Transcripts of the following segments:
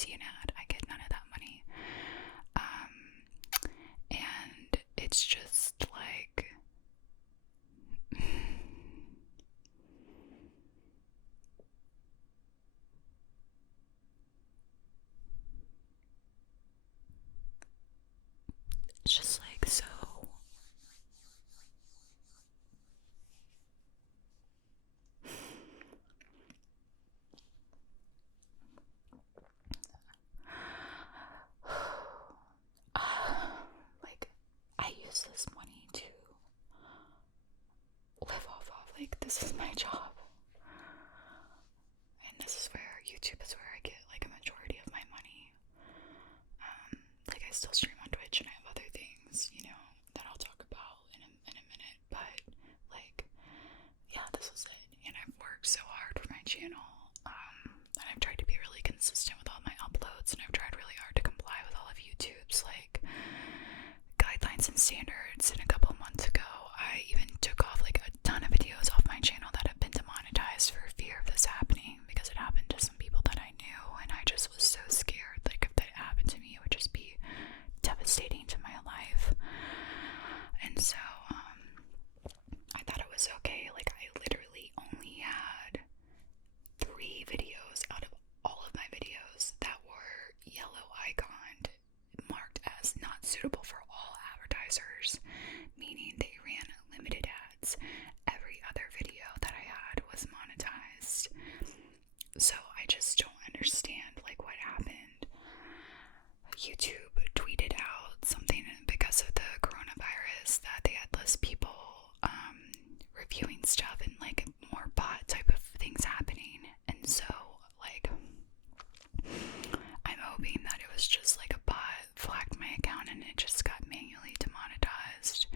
see an ad, I get none of that money. And it's just like, it's just like so. Like, I use this money to live off of. Like, this is my job. And this is where YouTube is where I get like a majority of my money. Like, I still stream on Twitch and I have other things, you know, that I'll talk about in a minute. But, like, yeah, this is it. And I've worked so hard for my channel. And I've tried to be really consistent with all my uploads, and I've tried really hard to comply with all of YouTube's like guidelines and standards. And a couple months ago, I even took off like a ton of videos off my channel that have been demonetized for fear of this happening, because it happened to some people that I knew, and I just was so scared. Like, if that happened to me, it would just be devastating to my life. And so, I thought it was okay. Like, I literally only had 3 videos out of all of my videos that were yellow iconed, marked as not suitable for all advertisers, meaning they ran limited ads. Every other video that I had was monetized. So I just don't understand like what happened. YouTube tweeted out something because of the coronavirus that they had less people reviewing stuff and like more bot type of things happening. And so like, I'm hoping that it was just like a bot flagged my account and it just got manually demonetized.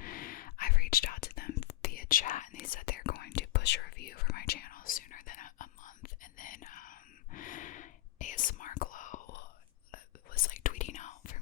I've reached out to them via chat and they said they're going to push a review for my channel sooner than a month. And then ASMR Glow was like tweeting out for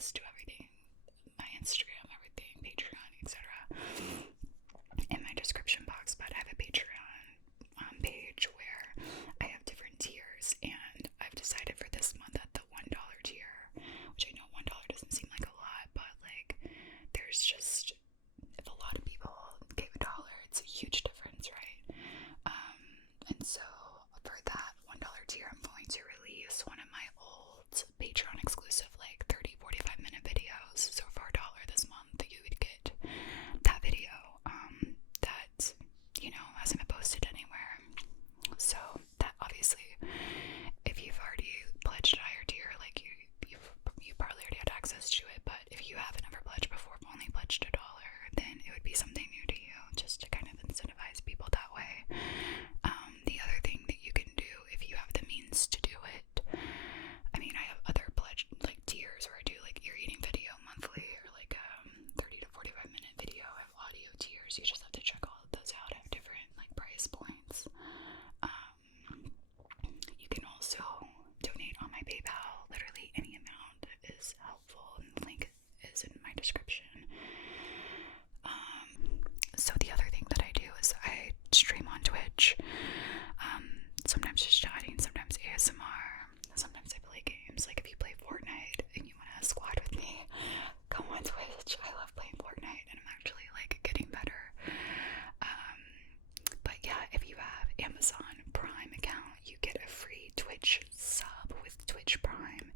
access to everything, my Instagram, everything, Patreon, etc. in my description box. But I have a Patreon page where I have different tiers, and I've decided for this month at the $1 tier, which I know $1 doesn't seem like a lot, but like there's just, if a lot of people gave $1, it's a huge difference, right? And so for that $1 tier, I'm going to release one of my old Patreon exclusive like 30-45 minute videos. So for $1 this month, you would get that video that, you know, hasn't been posted anywhere. So that obviously, if you've already pledged a higher tier, like you probably already had access to it. But if you haven't ever pledged before, only pledged $1, then it would be something new to you, just to kind of incentivize people that way. The other thing that you can do, if you have the means to do it, I mean, I have other pledge like tiers where I do like ear eating video monthly, or like 30-45 minute video. I have audio tiers. You just have to check all of those out. I have different like price points. You can also donate on my PayPal. Literally any amount is helpful, and the link is in my description. So the other thing that I do is I stream on Twitch. Sometimes just chatting, sometimes ASMR, sometimes I play games. Like if you play Fortnite and you want to squad with me, come on Twitch. I love playing Fortnite, and I'm actually like getting better. But yeah, if you have Amazon Prime account, you get a free Twitch sub with Twitch Prime,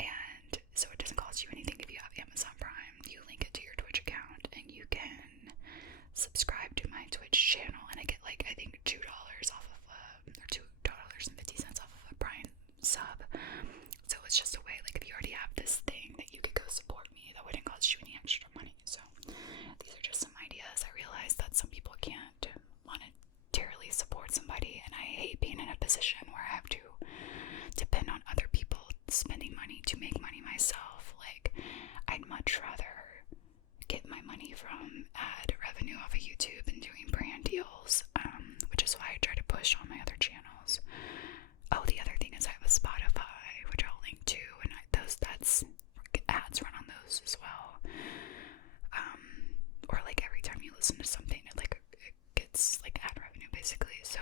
and so it doesn't cost you anything if you have Amazon Prime. You link it to your Twitch account, and you can subscribe to my Twitch channel, and I get like, I think $2 off of or $2.50 off of a Prime sub. So it's just a way, like if you already have this thing, that you could go support me, that wouldn't cost you any extra money. So these are just some ideas. I realize that some people can't monetarily support somebody, and I hate being in a position where I have to depend on other people spending money to make money myself. Like, I'd much rather get my money from ad revenue off of YouTube and doing brand deals, which is why I try to push on my other channels. Oh, the other thing is I have a Spotify, which I'll link to, and that's ads run on those as well. Or like every time you listen to something, it gets like ad revenue basically. So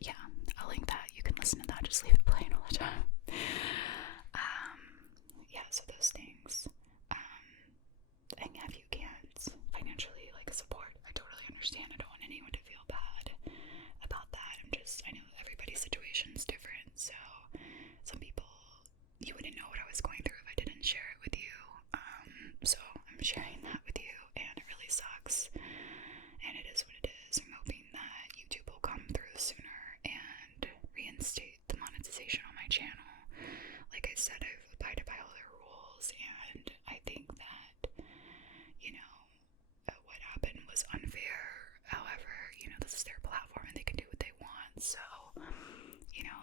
yeah, I'll link that. You can listen to that. Just leave it playing all the time. Yeah, so those things. And if you can't financially like support, I totally understand. I don't want anyone to feel bad about that. I know everybody's situation is different, so some people, you wouldn't know what I was going through if I didn't share it with you. So I'm sharing that with you, and it really sucks, and it is what it is. I'm hoping that YouTube will come through sooner and reinstate the monetization on my channel. Like I said, I've abided by all their rules, and I think that, you know, what happened was unfair. However, you know, this is their platform and they can do what they want. So, you know,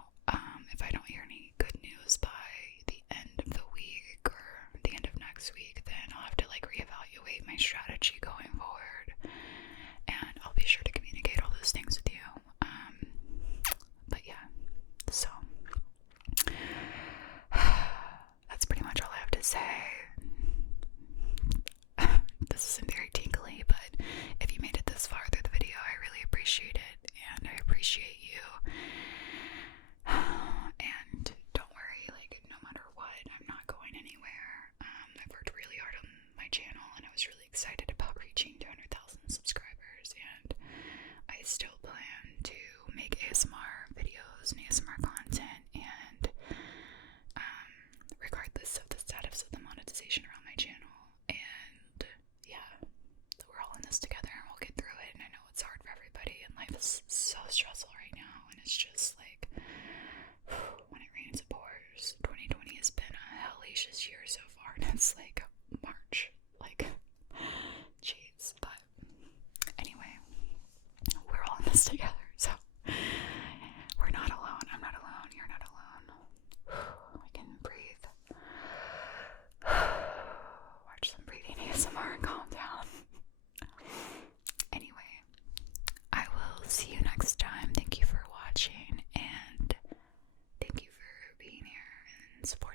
if I don't hear any good news by the end of the week or the end of next week, then I'll have to like reevaluate my strategy going forward, and I'll be sure to communicate all those things with you. But yeah, so that's pretty much all I have to say. This isn't very tingly, but if you made it this far through the video, I really appreciate it, and I appreciate you. And don't worry, like, no matter what, I'm not going anywhere. I've worked really hard on my channel, and I was really excited about reaching 200,000 subscribers, and I still plan to make ASMR videos and ASMR content, and regardless of the status of the monetization around my channel. And yeah, we're all in this together, and we'll get through it. And I know it's hard for everybody, and life is so stressful right now, and it's just like, when it rains it pours. 2020 has been a hellacious year so far, and it's like March, like, jeez. But anyway, we're all in this together, so we're not alone. I'm not alone. You're not alone. I can breathe. Watch some breathing ASMR and calm down. Anyway, I will see you next time. Thank you for watching, and thank you for being here and supporting